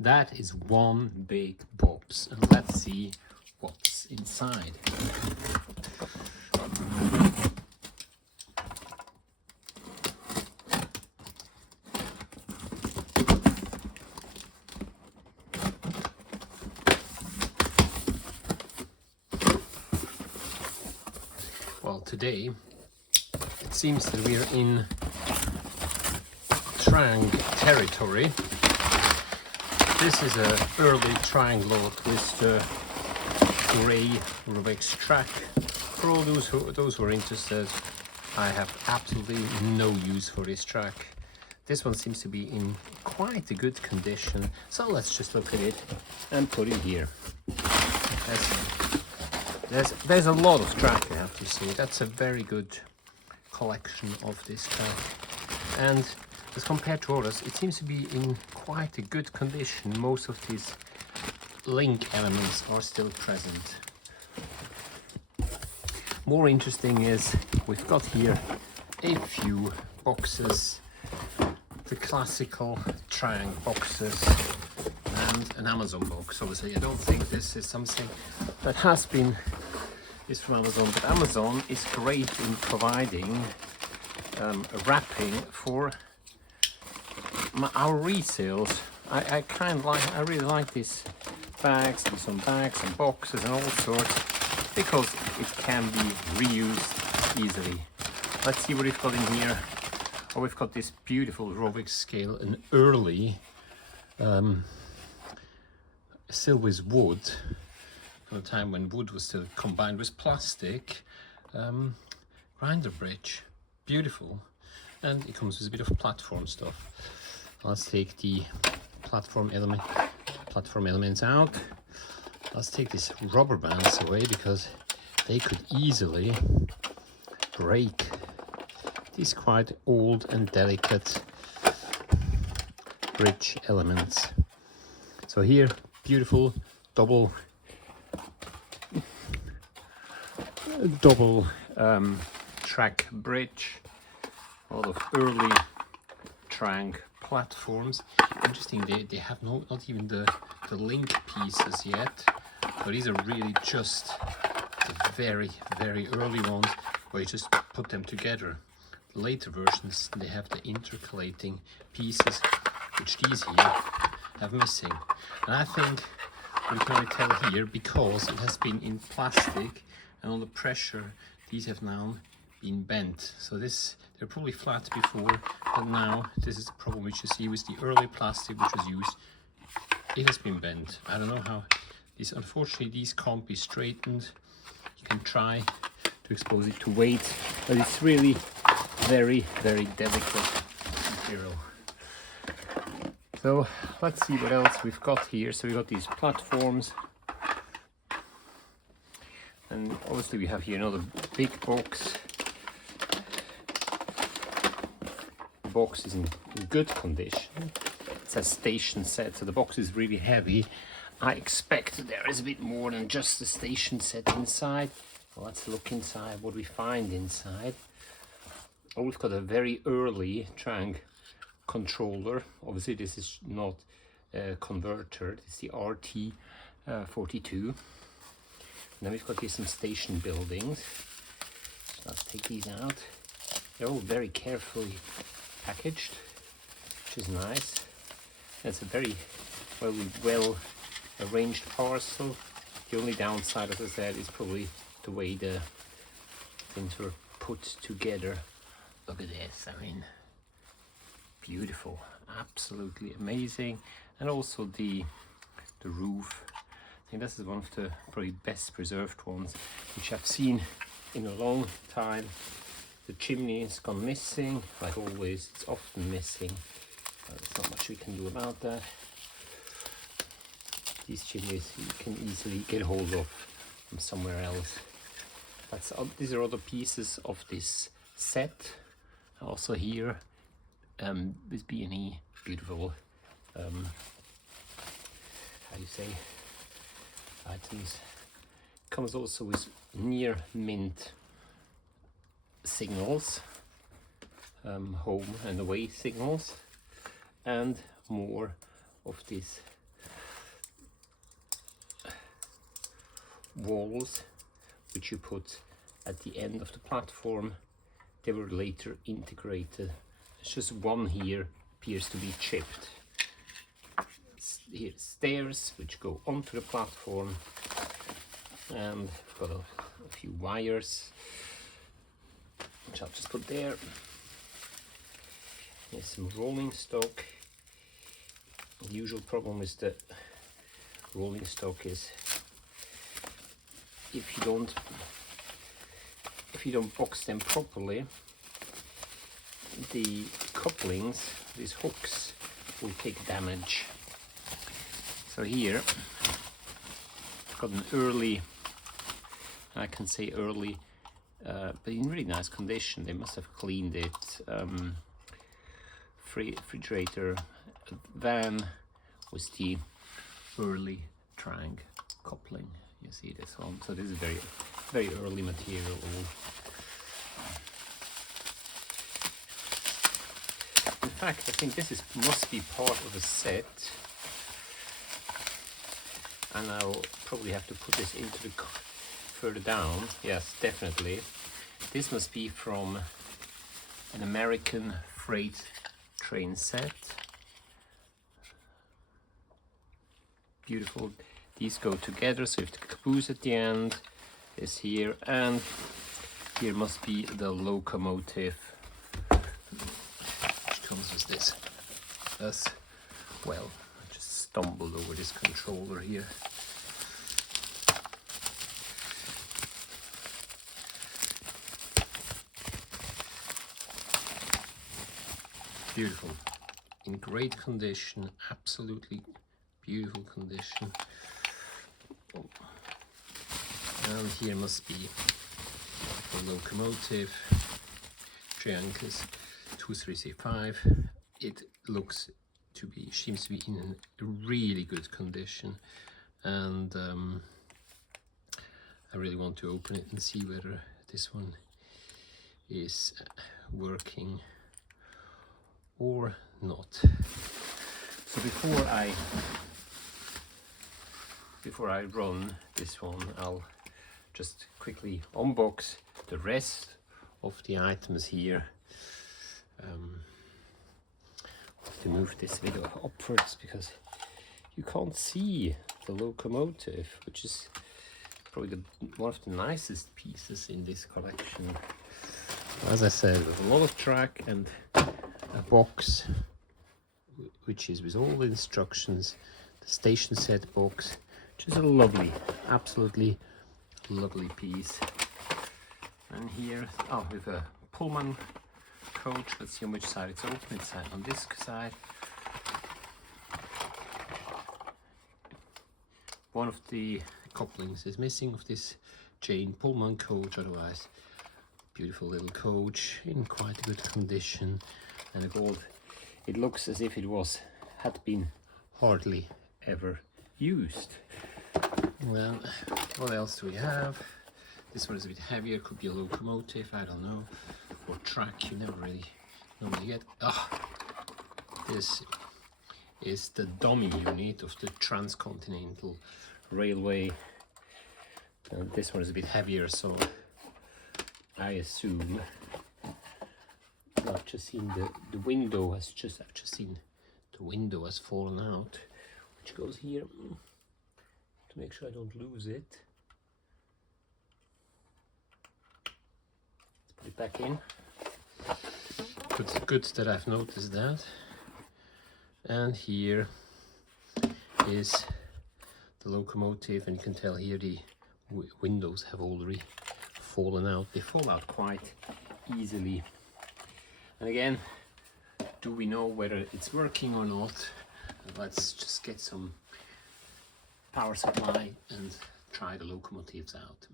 That is one big box, and let's see what's inside. Well, today it seems that we are in Trang territory. This is an early Trang lot with the grey Rovex track. For all those who are interested, I have absolutely no use for this track. This one seems to be in quite a good condition, so let's just look at it and put it here. There's a lot of track, I have to say. That's a very good collection of this track, and as compared to others, it seems to be in quite a good condition. Most of these link elements are still present. More interesting is we've got here a few boxes, the classical Trang boxes, and an Amazon box. Obviously, I don't think this is something that is from Amazon, but Amazon is great in providing a wrapping for our resales. I really like these bags, and some bags and boxes and all sorts, because it can be reused easily. Let's see what we've got in here. Oh, we've got this beautiful Rovex scale, an early still with wood, from a time when wood was still combined with plastic, grinder bridge. Beautiful. And it comes with a bit of platform stuff. Let's take the platform elements out. Let's take these rubber bands away, because they could easily break these quite old and delicate bridge elements. So here, beautiful double track bridge, a lot of early Trang platforms. Interesting, they have not even the link pieces yet, but these are really just the very early ones, where you just put them together. The later versions, they have the intercalating pieces, which these here have missing. And I think we can only tell here because it has been in plastic, and under pressure these have now been bent. So they're probably flat before, but now this is the problem which you see with the early plastic which was used. It has been bent. I don't know how these, unfortunately these can't be straightened. You can try to expose it to weight, but it's really very delicate material. So let's see what else we've got here. So we've got these platforms, and obviously we have here another big box. The box is in good condition. It's a station set, so the box is really heavy. I expect there is a bit more than just the station set inside. Well, let's look inside what we find inside. Oh, we've got a very early Trang controller. Obviously this is not a converter, it's the RT42. And then we've got here some station buildings. So let's take these out. They're all very carefully packaged, which is nice. And it's a very well arranged parcel. The only downside, as I said, is probably the way the things were put together. Look at this, I mean, beautiful, absolutely amazing. And also the roof. I think this is one of the probably best preserved ones which I've seen in a long time. The chimney has gone missing, like always. It's often missing. There's not much we can do about that. These chimneys you can easily get hold of from somewhere else. These are other pieces of this set. Also here with B&E, beautiful how you say, items. Comes also with near mint signals, home and away signals, and more of these walls which you put at the end of the platform. They were later integrated. It's just one here appears to be chipped. Here's stairs which go onto the platform, and got a few wires which I'll just put there. Here's some rolling stock. The usual problem with the rolling stock is if you don't box them properly, the couplings, these hooks, will take damage. So here I've got an early, I can say early, but in really nice condition. They must have cleaned it. Refrigerator van with the early triangle coupling. You see this one. So this is very early material. In fact, I think this must be part of a set, and I'll probably have to put this into the further down. Yes, definitely. This must be from an American freight train set. Beautiful. These go together, so you have the caboose at the end is here, and here must be the locomotive which comes with this as well. I just stumbled over this controller here. Beautiful, in great condition, absolutely beautiful condition. And here must be the locomotive, Triancus 2335. It seems to be in a really good condition, and I really want to open it and see whether this one is working or not. So before I run this one, I'll just quickly unbox the rest of the items here. To move this video upwards because you can't see the locomotive, which is probably one of the nicest pieces in this collection. As I said, there's a lot of track and a box which is with all the instructions, the station set box, which is a lovely, absolutely lovely piece. And here, with a Pullman coach. Let's see on which side it's open. It's on this side. One of the couplings is missing of this Jane Pullman coach, otherwise beautiful little coach in quite a good condition, and the gold, it looks as if it had been hardly ever used. Well, what else do we have? This one is a bit heavier, could be a locomotive, I don't know, or track, you never really normally get. This is the dummy unit of the Transcontinental Railway, and this one is a bit heavier, so I assume I've just seen the window has I've just seen the window has fallen out, which goes here to make sure I don't lose it. Let's put it back in. Good that I've noticed that. And here is the locomotive, and you can tell here the windows have already fallen out. They fall out quite easily. And again, do we know whether it's working or not? Let's just get some power supply and try the locomotives out.